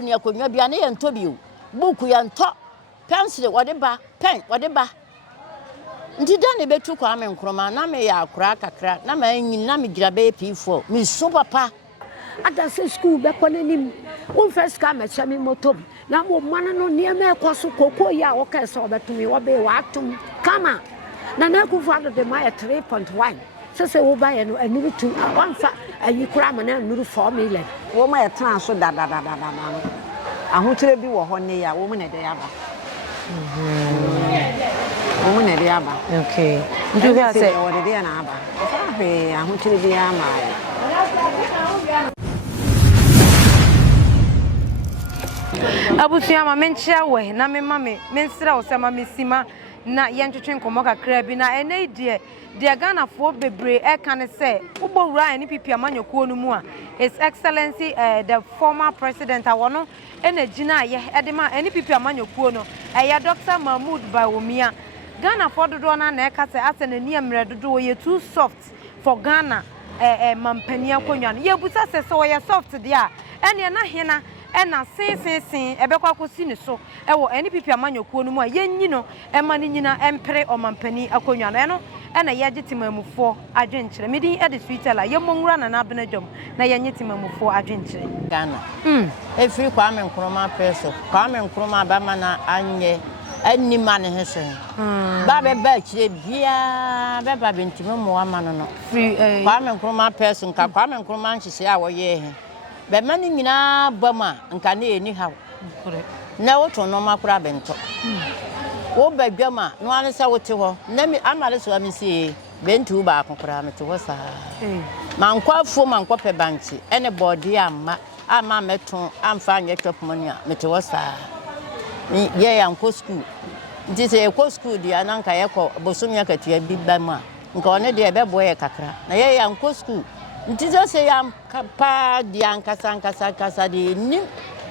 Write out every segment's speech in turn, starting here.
table ni akonwa bia na ye nto bio book ye nto pencil wode ba pen wode ba nti da ne betu kwa me nkroma na me ya akura kakra na ma nyin na me gira be P4 me so papa ada se school be konanim won first ka me chame motom na mo mana no ne me ekoso koko ya wo ka so betumi wo be wa atum kama na na ku fa de my 3.1 se wo ba ye no anuru tu wanfa ayi kura ma na anuru 4 million wo ma ye tran so da ahotire bi wo ho ne ya wo mu ne de ya ba wo mu ne de ya ba okay ndu ga se wo de ya na aba fa ahotire bi ya ma abusia ma menchia we na me mame mensira o se ma mesima na yentwetwe nkomo kakra bi na ene de Ghana fo bebre e kan se ubowura eni pipi amanyokuo no mu a His Excellency the former president awono ene gina ye edema eni pipi amanyokuo no eya Dr. Mahmoud Bawumia Ghana fo dodo na e ka se asene ni emre dodo ye too soft for Ghana mampani akonwa no ye busa se so ye soft dia ene na hena ena sin ebekwa kosi ne so ewo eni pipi amanyokuo no mu a yenyi no ema ne nyina empre omampani akonwa no eno ena ye gitimamufo adwenkyere medi e de sweetela ye monwura na na benadwom na ye nyitimamufo adwenkyere Ghana efiri kwa me nkroma peso kwa me nkroma ba mana anye anima ne hese ba be ba kire bia be ba bentimamo amano no kwa me nkroma peso nka kwa me nkroma nhyese a wo ye he be mani nyina bama nka na eni hawo na woto no makura bento wo badwama no ane se wote ho na mi amale so amisi bentu ba akokora mete ho sa mankwafu mankwape banchi ene body ama meto amfa anye twopmonia mete ho sa ye yanko school nti se ekɔ school dia na nka yekɔ bosomia katua bi ba mu a nka one de ebe boye kakra na ye yanko school nti se yam pa dia nkasa de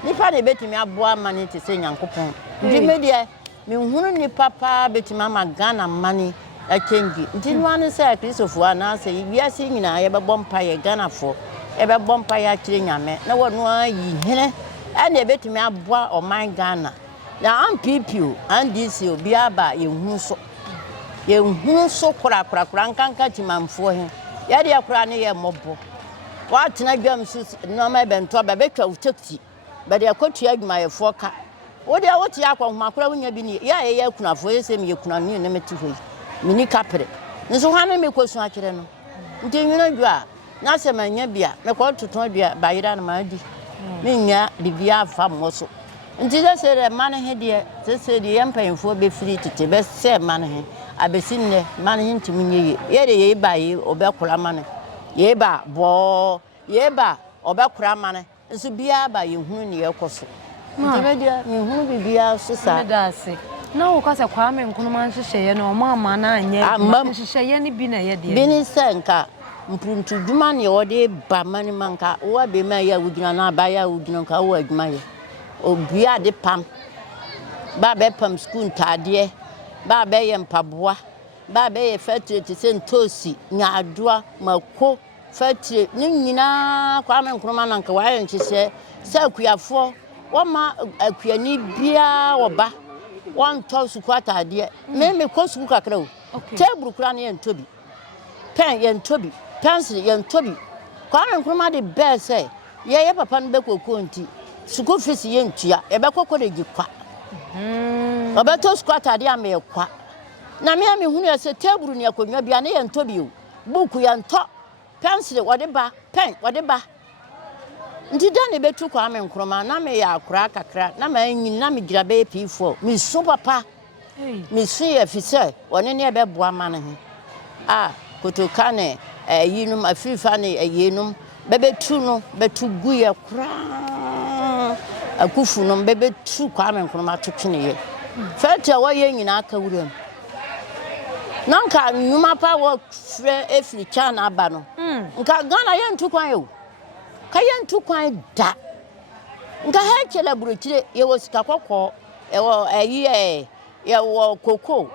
nipa de betimi aboa mane te se nyankopon nti media me hunu ni papa betima ma Ghana mani akengi nti no ane se Christopher ana se wiase nyina ye bebɔ mpa ye Ghana fo ye bebɔ mpa ya kire nyame na wono ayi hene ane betimi aboa o man Ghana na am PPO and this obi aba ye hunu so kura nkanka timamfo he ye de akura ne ye mobbo wa tena dwam su no ma bento ba betwa utakti ba de akotua adwuma ye fo ka wo de awoti akwahoma kura wonya bi ni ya ye kunafo ye se me kuna ni ne meti hoyi mini kapre nso hwane me kosu akire no nti nwina dwa na se manya bia me ko toton dua ba yira na ma di me nya bibia afa mo so nti je se re mane he de se de yempanfo be firi tete be se mane he abesinne mane he ntimi nye ye de ye ba ye obekura mane ye ba bo ye ba obekura mane nso bia ba ye hunu ne ye koso nti me dia me hunu bibia so sa na wo kasa kwa me nkono man hyehyeye no ma na anye hyehyeye ne bi na ye de bi ni senka mpuntu dwuma ne wode ba mane manka wo be ma ya wugina na ba ya wugina ka wo adwuma ye obia de pam ba be pam school ntade ba be ye mpaboa ba be ye factory te sentosi nyaadoa mako factory ni nyina kwa me nkroma na nka wa ye nkyese se akuafo wo ma akuani bia wo ba one toss kwata ade me ko suku kakra o table kura na ye ntobi pen ye ntobi pencil ye ntobi kwa me nkroma de best say ye papa no be kokko nti school fees ye ntua e be kokko de gikwa obeto squatter ade ame kwa na me hunu ya se table ni akonwa bia na ye ntobi o book ye nto pencil wode ba pen wode ba nti da ne betu kwa me nkroma na me ya akura kakra na ma nyin na me gira be P4 me so papa me so ye fise woni ne be boa ma ne kotoka ne yinum afifa ne yenum bebetu no betu gu ye kura akufu no bebetu kwa me nkroma totwene ye fete wo ye nyina aka wuram nanka nyuma pa wo fre efri cha na aba no nka Ghana ye ntu kwan yo kayen tu kwan da nga ha chela burochire ye wo sika kokko ye wo ye wo koko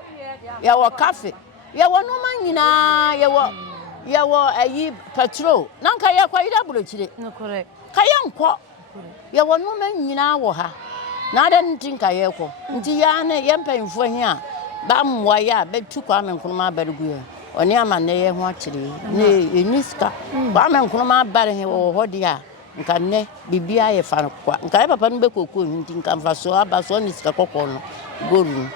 ye wo cafe ye wo no manyina ye wo petrol nanka ye kwa ida burochire no correct kayen ko ye wonu men nyina wo ha na da ntinka ye ko nti ya ne ye mpanfo hi a ba mwa ya betu kwa me nkunuma abarugu ye oni ama ne ye ho akire ne eniska kwa me nkunuma abare he wo ho dia nka ne bibia ye fa kwa nka ye papa no be kokko nti nka mfa so aba so ni sika kokko no goru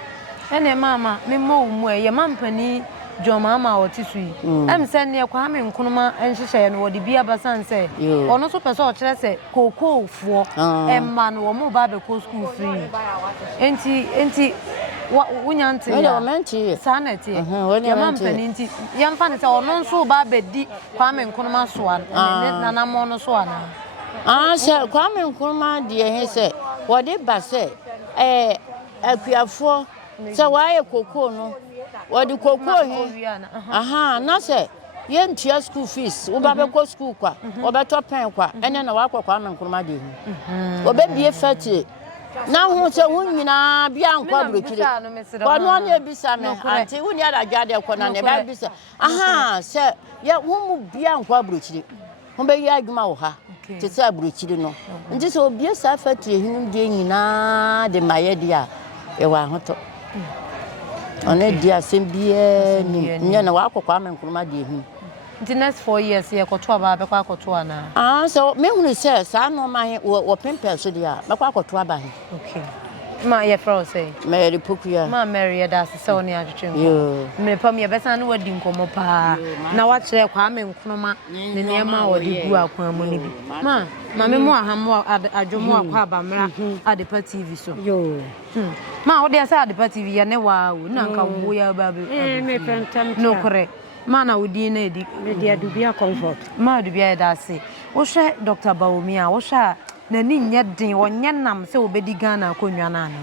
ene mama me mo mu ye mampani Joma ama otisui em se ne kwa me nkunuma enhyehyɛ no wode bia basan se ono so pɛ sɛ ɔkyerɛ sɛ kokoofoɔ emma no wo mo ba be ko school free enti wonya nte ya sa na tie ya mampani nti ya mfa ne sɛ ono nso ba be di kwa me nkunuma so an na na mo no so ana se kwa me nkunuma de he se wode ba se akuafo se waye kokoo no wadi kokoo he na se ye ntia school fees wo ba be ko school kwa wo be to pen kwa ene na wakwa me nkuruma de hu obe bie fati na hu se hu nyina bia nkwa burokire wono na ebisa me anti hu ni adagwa de ko na ne ba bisa se ye hu mu bia nkwa burokire hu be yi adwuma wo ha te se burokire no nti se obie sa fati hinu de nyina de maye dia e wa hoto One dia sembie ni nya na wakokwa me nkuruma de hu. The next 4 years ye koto aba be kwa koto ana. So me hunu se sa no ma he wo pempe so dia be kwa koto aba he. Okay. Ma ye fro say. Mary Pokuya. Ma Mary da se oni atwetwe ngo. Me pam ye besa no wadi nkomo pa. Na wa kire kwa me nkuruma ne niema wodi gu akwan mu ni bi. Ma me mu ahamo adwomo akwa abamra Adepa TV so. Yo. Ma wo de say Adepa TV ye ne wa wo na nka wo ya ba be. Me pentam. No kore. Ma na wodi na edi. Me dia dubia comfort. Ma dubia da se. Wo hwe Dr. Bawumia wo hwe na ni nye den wonye nam se obedi Ghana akonwa na ana.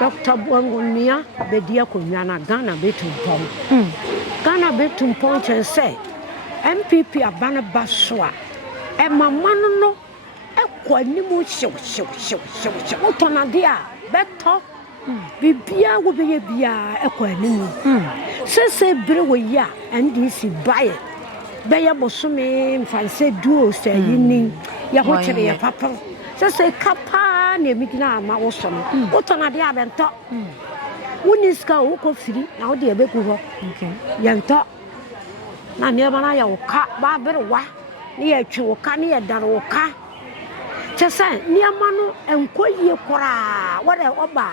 Dr. Bawumia bedi akonwa na Ghana betumpom. Ghana betumpom chen se MPP abana baswa. E mama no ekwa ni mu hyew otonade a beto bibia wo beye bia ekwa ni mu sese bere wo ya NDC bae beye bosome mfanse duo se yini ya ho kire ya papa sese kapa na emigina ma wo so no otonade a bento woniska wo ko firi na wo de ebeku ho ya nto na ne ba na ya wo ka ba bere wa ni ya twi wo ka ni ya dar wo ka chesa ni amano enkoyie kora wore oba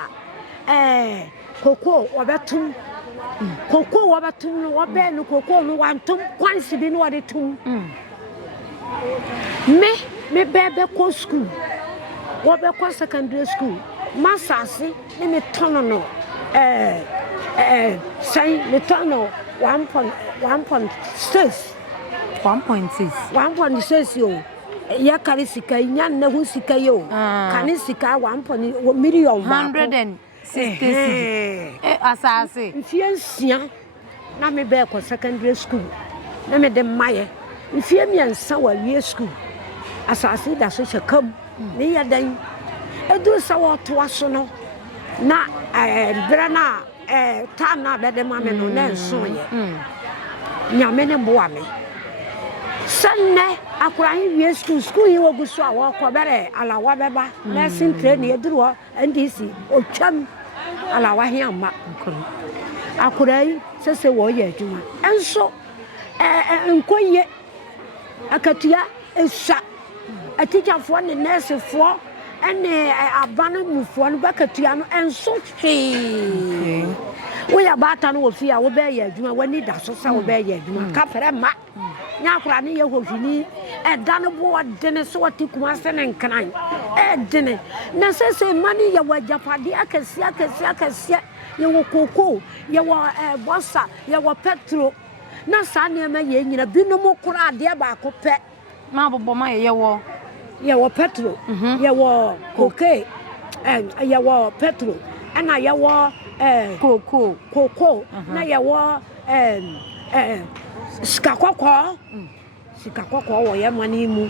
koko obetum no obe no koko no wantum kwansi bi no wode tum me bebe ko school wobe ko secondary school masasi ni me tono no say me tono 1.6 yo ya kari sika nya na hu sika yo kan sika 1 million 160 asase mfiansia na me be ko secondary school na me de maye mfie miensa wa wie school asase da so chekam ne ya dan edu sa wo to aso no na bra na time na be de mame no na nso ye nya me ne boa me sanne akura wie school yi wogu so a wo ko bere alawa beba nursing training eduru NDC otwam alawa he amma akura yi sese wo ye adwuma enso nkoye akatua esa atichafo ne nurse fo ene abano mufo no bakatua no enso hwe wo ya bata no wo fi a wo be ye adwuma wani da so sa wo be ye adwuma ka fere ma nya akura ne ye hofini da no bo wadene so wati kuma se ne nkran dene na sese mani ye wajapade akasi ye wo koko ye wo bossa ye wo petro na sa ne ma ye nyina binom kura ade ba ko pe ma bobo ma ye wo petro ye wo koke ye wo petro ana ye wo koko na ye wo sikakoko wo ye mani mu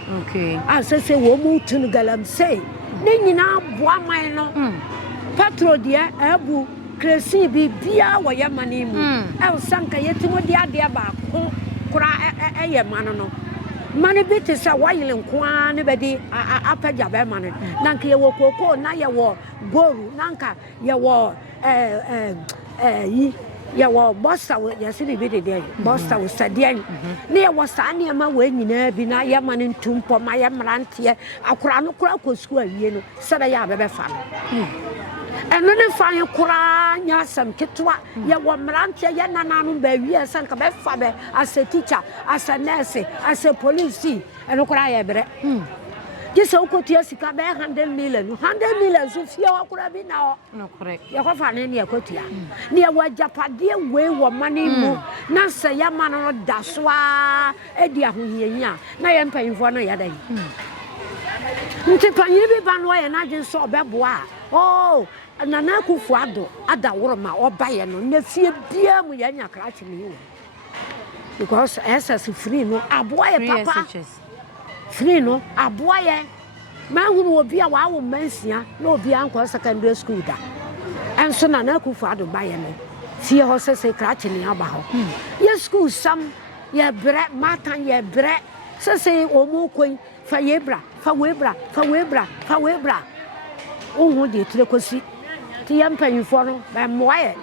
sese wo mu tun galamsey ne nyina boa man no petro de abu kresi bi bia wo ye mani mu sanka yetimo de ade ba ko kura ye man no Money bit is a while in Kwan, anybody upper Jaberman. Nanka, you walk, now you walk, Goru, Nanka, you walk, ya wa bossa wo ya sibi bi de bossa wo sadian ne ya wo sane ma wa nyina bi na ya manin tumpo ma ya mrante akora no kora ko sku awie no se da ya bebe fa no eno ne fa ye kora nya sam ketwa ya wo mrante ya nananu ba wie san ka be fa be as a teacher as a nurse as a police eno kora ya bere Kisa ukotia sika be 100 million so fia wakura bi na no correct ya kwa fa ne ne akotia ne ya wajapade we wo mane mu na se ya ma no dasoa edi ahohianya na ya mpanyimfo no ya dai nti panyiri bi ba no ya na gye so obeboa oh nana kufu ado ada woroma obaye no na fie bia mu ya nya krachi ne yo because SS free no aboa ye papa free no aboye ma hunu obi a wa wo mansia na obi anko secondary school da enso na na kufu ado baye no fie ho sese krachi ne aba ho ye school sam ye bre matan ye bre sese omo kwen fa yebra fa webra ohu de tire kosi ti yam panyifo no ba moaye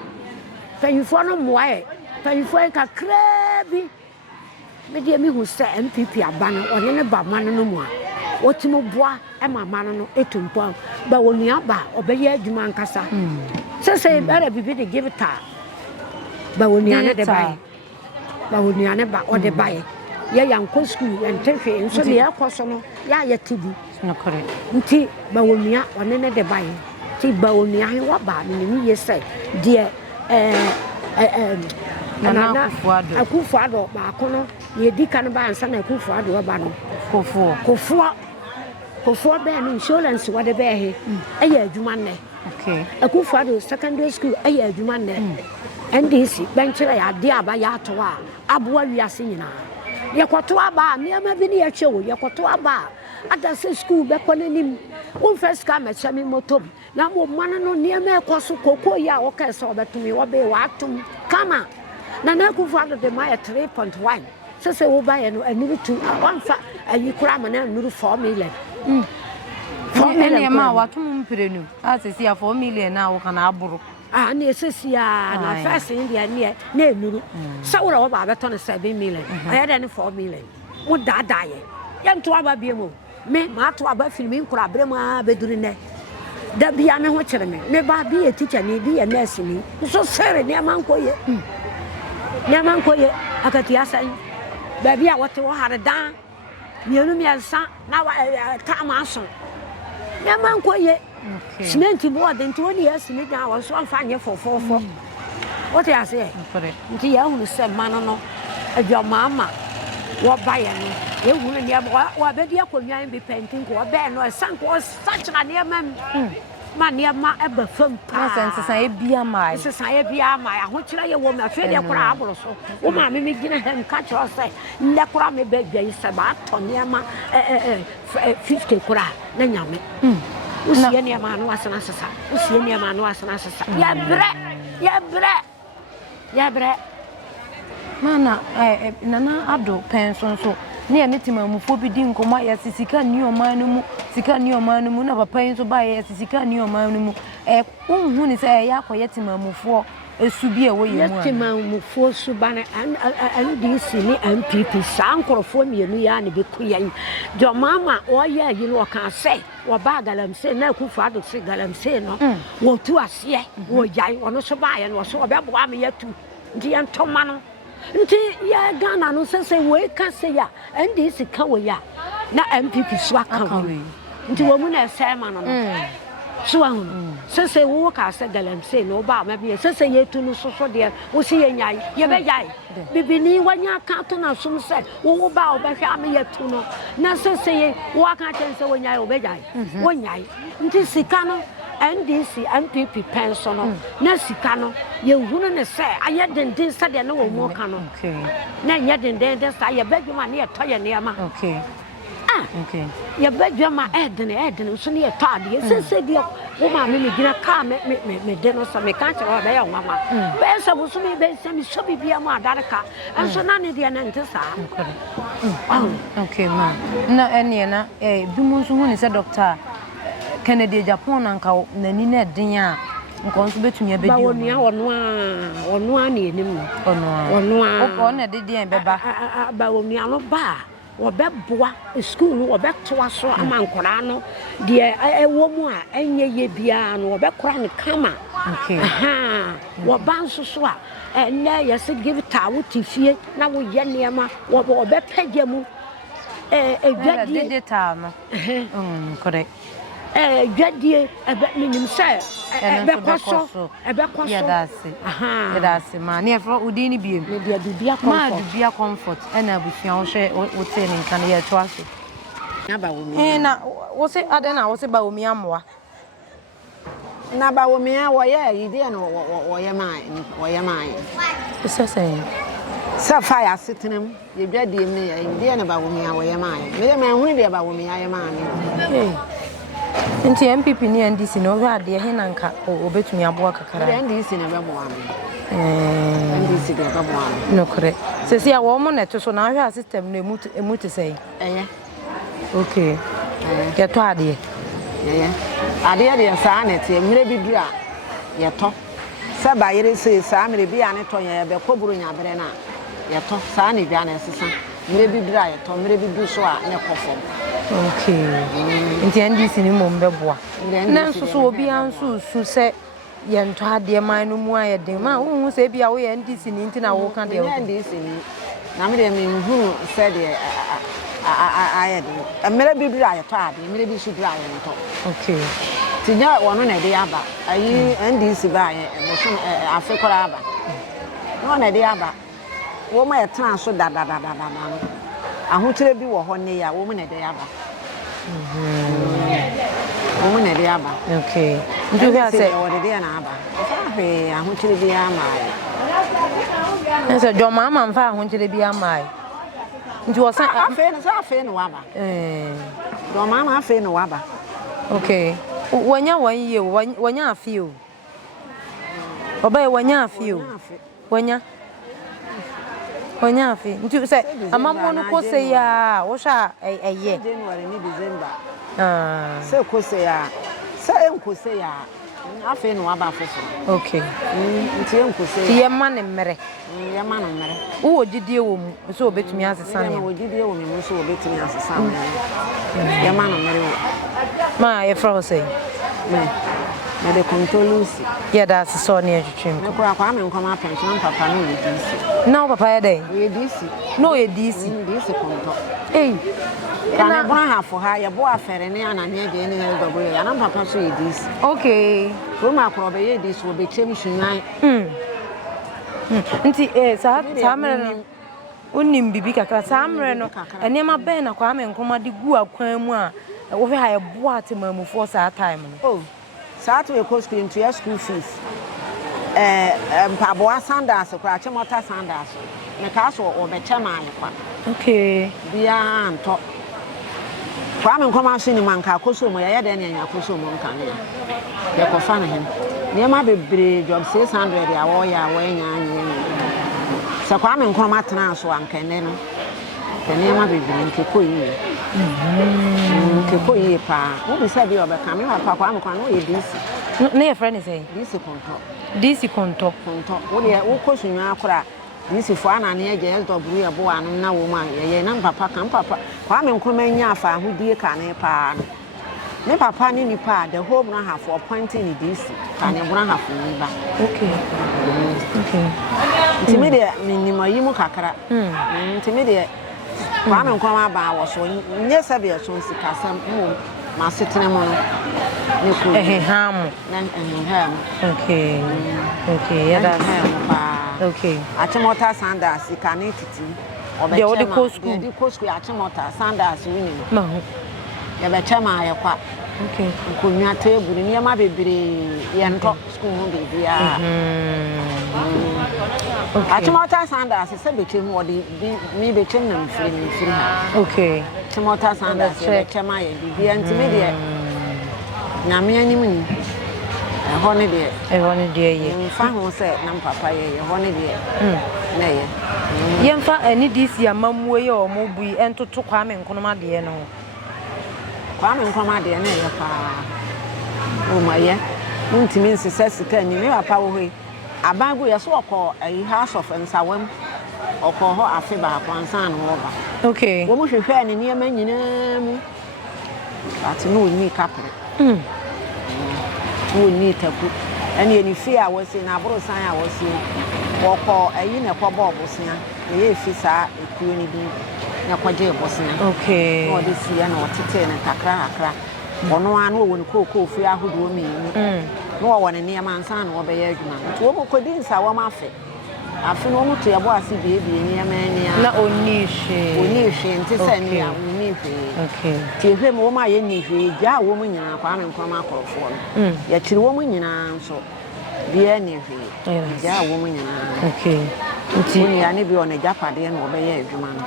panyifo no moaye panyifo ka krabi me de mi hu se MPP abana one ne ba man no mu a otimo boa e mama no etumpo ba wonu aba obeye adwuma nkasa sese bere bibi de give ta ba wonu ane de bai ba wonu ane ba o de bai ya yanko school entefe nso ne yakoso no ya yetibu no correct nti ba wonu a one ne de bai ti ba wonu a he wa ba ne ni yese de nana akufuado ba kono ye di kan ba ansa na akufuado ba no kofuo be no insurance wa de be he eye adwuma ne okay akufuado secondary school eye adwuma ne NDC benchira ya de aba ya to a aboa wiase nyina ye kwoto aba ne ma bi ne ye hwe wo ye kwoto aba ada se school be ko nanim won first ka me chami motom na mo man no ne ma ekoso kokko ya o ka se obetumi wo be wa atum kama na na kufuado de ma 3.1 sese wo ba ye no anuru tu wanfa ayi kura ma na anuru 4 million 4 million ma wa tum mpirenu asesi ya 4 million na wo kana aburu na esesi ya na first india ne na enuru sawura wo ba beto ne 7 million aye de ne 4 million wo dada ye yam to aba bie mo me ma to aba filmi nkura bre ma beduri ne da bia me ho kire me ne ba bi e teacher ni bi e nurse ni so sere ne mankoye akati asan ba bia wote wo hare dan mienu miensa na wa ta ma so ne mankoye cement board nti woni asini dan wo so amfa nye fofofo what you say nti ya hunu se mano no adwamama wo baye no ye hunu ne wa be dia konwan bi painting ko be no sanko such na ne mam mania ma eba fam pa sense e bia mai aho kira ye wo ma fe de kora aboro so wo ma me gina hem ka kira se ne kora me be gwa se ba to ne ma 50 kora na nyame usie ne ma no asana sesa ya bre mana nana ado pension so ne metima mufo bi di nkoma ya sisika ni oman no mu na papa yin so ba ya sisika ni oman no mu unhu ni say ya akoye tima mufo esu bi e wo ye mu tima mufo su ba na NDC ni MPP sankrofo mienu ya ne be kuyan jo mama o ya yi no ka say wo ba galamse na kufa do se galamse no wo tu ase wo jai wo no so ba ya no so obebo am ya tu ndi antoma no nti ya Ghana no sese we ka se ya NDC ka we ya na MPP so aka we nti wo mu na se ma no so ahun sese wo ka se galamse no ba ma bi sese ye tu no so de wo se ye nyai ye be jai bibini wanya ka to na sum se wo ba o be hwa me ye tu no na sese ye wo aka chen se wo nyai o be jai wo nyai nti sika no NDC MPP pension na sika no ye hunu ne se aye denden se de na wo mo ka no na nya denden de sa ye badwuma na ye to ye ne ma Okay. Your bedroom, my head and head, and so near tardy. Said, dear, woman, me gonna car, me dinner, so me can't or there, mamma. Where's I was me, some so be a more darker, and so none of the anantasa. Okay, ma. No, any, Dumus, who is a doctor. Kennedy, Japan, and cow, Nina Dinya, and consubate me a bit or one near him, or one a day and Bawumia no bar. Or Beboa, a school, or back to us, or among Corano, dear, a woman, and ye piano, or back crying camera. Okay. Aha, what bounce so swap, and now you said give it to fear, now we Yaniama, or back Pegamu, a good time. Correct. Good dear, a bet me, sir, a backwasso, yeah, that's it. Aha, that's it, man. Near for Udini be, maybe be a comfort, and I wish you share what saying can hear to us. And what's it? I don't know what's about me. Na Bawumia, why, you didn't know what your mind, what your mind. It's the same. Sapphire sitting him, you dread the Indian Bawumia, where your mind. May a man will be about me, I am. Nti MPP ni NDC no hwa de he nanka obetumi aboa kakara NDC na bebo am NDC de bebo am no kore se sia wo mo neto so na hwa system na emu te sei okay ke to ade ade de sa na te mire bi dura ye to se ba yire se sa mire bi ane to ye be koburu nya bere na ye to sa na bi ane sesa mire bi dura ye to mire bi du so a ne kofom. Okay. Nti NDC ni mo mbeboa. Na nso so obi anso su se ye nto ade man no mu aye den ma wo hu se bia wo ye NDC ni nti na wo ka de NDC ni na me de me hu se de aye de emere bi dura aye to ade emere bi su dura aye nto. Okay. Ti nya wono na de aba ayi NDC ba aye mo so afekora aba no na de aba wo ma ye tan so da no ahotire bi wo ho ne ya wo mu na de aba wo mu na de aba okay ndu bia se wo de na aba fa ahotire bi ama nse joma ama mfa ahotire bi ama nti wo san afe no waba joma ama afe no waba okay wanya wanye wanya afi o oba wanya afi o wanya afi nti se amamo no ko se ya wo sha eye January ni December se ko se ya se enko se ya afi no waba afofo okay nti enko se ti ye ma ne mmere wo gidie wo mu so obetumi asesa ne wo gidie wo mu so obetumi asesa ne ye ma no mmere wo ma ye fro say na de controlusi yeah that's so near twim me ko akwa me nkoma pension papa no ye DC na papa ye dey ye DC no ye DC konto kana bra hafo ha ye bo afere ne anane de ne he dogo ya na papa so ye DC okay ko ma ko be ye DC wo be chem sunwan nti sa mere no onim bibi kakra sa mere no enema ben na kwa me nkoma de gu akwan mu a wo hwe ha ye bo atemamufo sa time no Sato e school into your school fees. Mpaboa sandals kwa chemota sandals. Me ka so obechema ayekwa. Okay. Bia anto. Kwa me nkoma so ni manka koso mo ye de na nya koso mo nka ne. Ye ko fa na hem. Ne ma bebre job 600 ya wo ya wo nya anya. Se kwa me nkoma tena so anka ne no. Ne ma bebre nke ko yi. Keko ye pa wo be sabi obeka me papa kwa amkwa no ye DC na your friend is say DC konto wo de wo kosunwa akora DC fo ana na ye SW ye bo anu na wo ma ye na papa kan papa kwa me nkoma nya afa ahodie ka ne pa me papa ni pa the home na have appointing in DC kan e bra have ni ba okay ntimi de minima yi mu kakra ntimi de kwa me nkoma ba wo so nye sabi so sika sam mo ma setene mo no ne ko ham ham okay yeah that's okay achimota sandals sika ne titi de wo de ko school achimota sandals wini ma ya be chama ya kwa okay ko nya table ni ma bebre ye nto school no bebia achimota sandals se be chem wo de mi be chem na mfiri ha okay Timota Sanders, Chama, the intermediate. Namia Nimin, a holiday, a 1 day. Fan said, Nam Papa, a holiday. Nay, Yemfa any this year, Mam way or Mobi, and to Kwame and Konoma Diano. Kwame and Koma, dear, nay, oh my, yeah. Intimate success, can you never power way? A bag we are so called a house of and Sawam or call her a fever upon son over. Okay. What was your friend in near men, you know? But no, me couple. We need to put any fear I was in a bro sign I was in, or call a unit for Bob was here. If it's a community, Naquaja was here. Okay. Or this year, or Titan and Takra. Or no one who cook for who do me. No one near man's son or the Edgeman. What could this our mafia? I feel almost to a bossy baby near man. Not only she. We need she and to send me out. Okay. To him, woman, you need to ja woman in a farm and come up for. Yet you woman in an so be any ja woman in a. Okay. When you be on a Japan or by a man.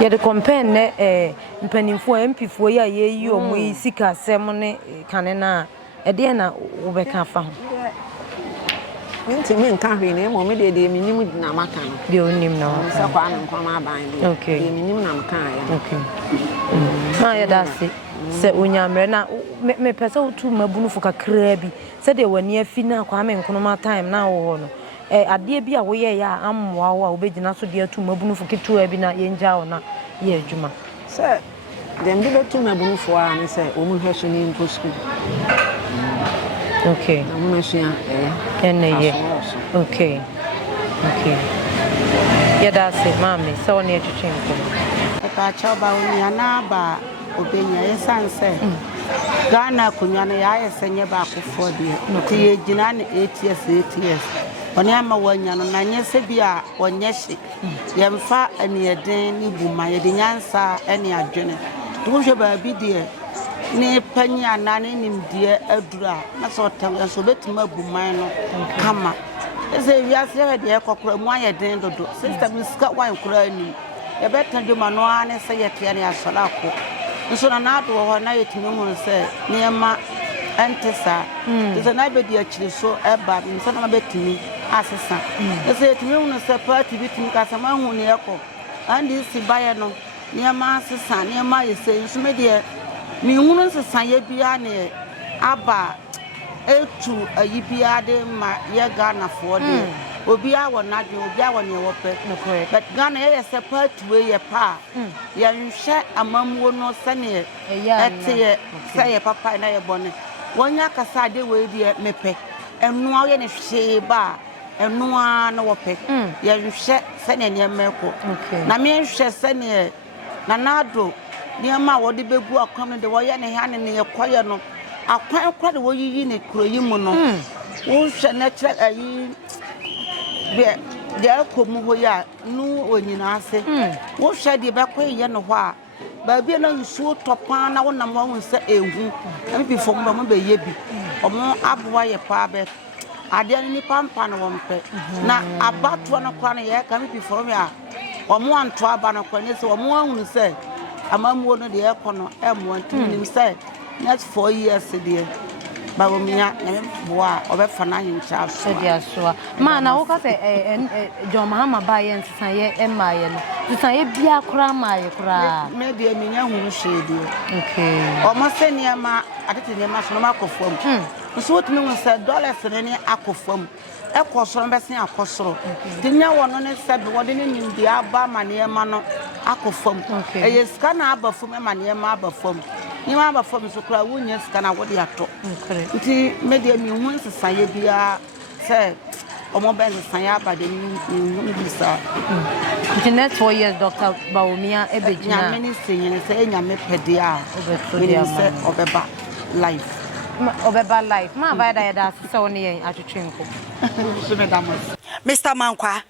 Yet the compare penny for MP for you or me seek a ceremony canena. Ediana Ubeka found. Minty men can't rename or maybe the minimum Namakan. The only now. So far and come out binding. Okay. The minimum Namakan. Okay. My that's it. Said when you're now, me person to Mabunu for a crabby. Said they were near Fina, Kwame and Konoma time now. A dear be away, I'm wow, obeying us so dear to Mabunu for Kitu Ebina, Yenja or not. Yes, Juma. Sir, then give it to Mabunu for and say, Omu has your name for school. Okay. I'm okay. Okay. Yeah, that's it, Mammy. So near to change. If I chop Bawumia na Obenya sanse. Ghana kunyana ya senye ba for the tie gina na 8 years. Onyama wanya no na nyese bia onyeshi. Yemfa ane eden ni buma ye de nyansa ane adwene. Duhwe ba bi de ni panya na ne nimdie adura na so tem so betima buman no kama ese wiase ye de ekokora mu ayeden dodo system iska wan kora ni e beta dwuma no ane se ye te ne asola ko nso na ado ho na yetimi hu se niema entesa ese na be di akiri so eba nso na betimi asesa ese yetimi hu se party bitimi kasama hu ne ekọ andi si baye no niema asesa niema yese nso me de mi hunu sesan ye bia ne aba etu ayibia de ma ye Ghana for de obi a wona de obi a wona wo pe but Ghana ye separate we ye pa ye nhwe amamuo no sene ete ye say ye papa na ye bone wonya kasa de we de mepe enu a ye ne hwe ba enu a na wo pe ye nhwe sene ne meko na me nhwe sene na nado niema wodi begu akwam de wo ye ne ha ne ye koye no akwan kwa de wo yiyi ne kuroyi mu no wo hwe na kire ayi be de akomu ho ya nu onyina ase wo hwe de be koye no ho a ba bi na nsuo topa na wo nam wo nse ehu na bi fom ba mo be ye bi omo aboa ye pa be ade ni pampa no wo mpe na abato no kwa no ye ka bi fom ya omo anto aba no kwa ne se omo ahunu se amamuo no de ekono emo antinim say next 4 years de Bawumia na boa obefa na hincha so dia so ma na wo ka se John Mahama ba ye nsesan ye emma ye no nsesan ye bia kura ma ye kura me de minya hunu hwede okay omo se ne ma atete ne ma so no makofom so wotumi won se dollars ne akofom ekosoro mbese akosoro dinya wono ne sebe wode ne nimbia ba ma ne ma no akofom eye ska na abafom ma ne ma abafom ni ma abafom so kura wunya ska na wode ato nti media mi hu nsesa ye bia se omo ben nsesa ya ba de ni bisa the next 4 years Dr. Bawumia ebejina nya me ni senye se enya me pede a se obeba life obeba life ma ba da da se woni yen atwetwenko Mr. Mankwa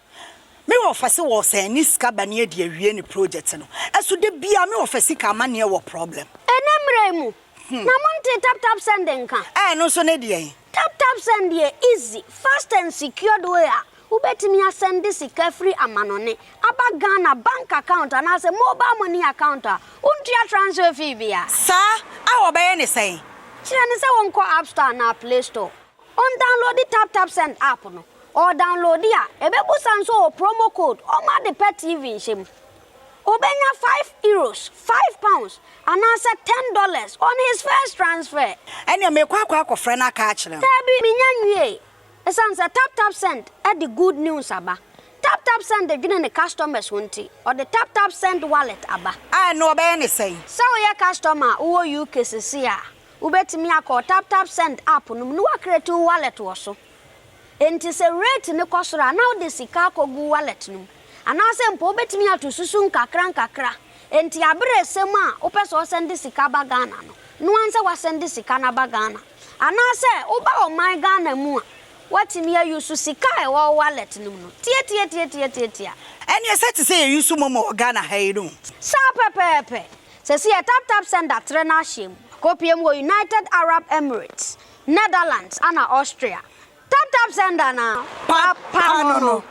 me wo fase wo se ni sika ba ne de awie ni project no eso de bia me wo fase ka ma ne wo problem enemremu na monte tap sending ka no so ne de tap send easy fast and secured way ubetimi asend sika free amanone aba Ghana bank account and as a mobile money account untia transfer fee bia sa a obeye ne sen kire ne se wonko app store na play store on download the tap send app no or download dia ebebu sanso promo code o ma the pet TV shim obenya €5 £5 and answer $10 on his first transfer ene me kwa akofre na aka akire tabi minyanwie esan say tap send at the good news aba tap send the gina the customers wonti or the tap send wallet aba no obeye ne sen so we customer wo UK sisi a ubetimi akọ tap send app no no create wallet wo so enti se rate ne kosora now the sika kogu wallet no anase mpo ubetimi atosusu nkakra enti abere sem a opeso send sika ba Ghana no anse wa send sika na ba Ghana anase uba o my Ghana mu a watimi ayusu sika e wo wallet no tie ene se te say yusu momo Ghana hayiru sa pepepe se si tap send atre na hiem kopiem wo United Arab Emirates Netherlands and Austria tap send na papa no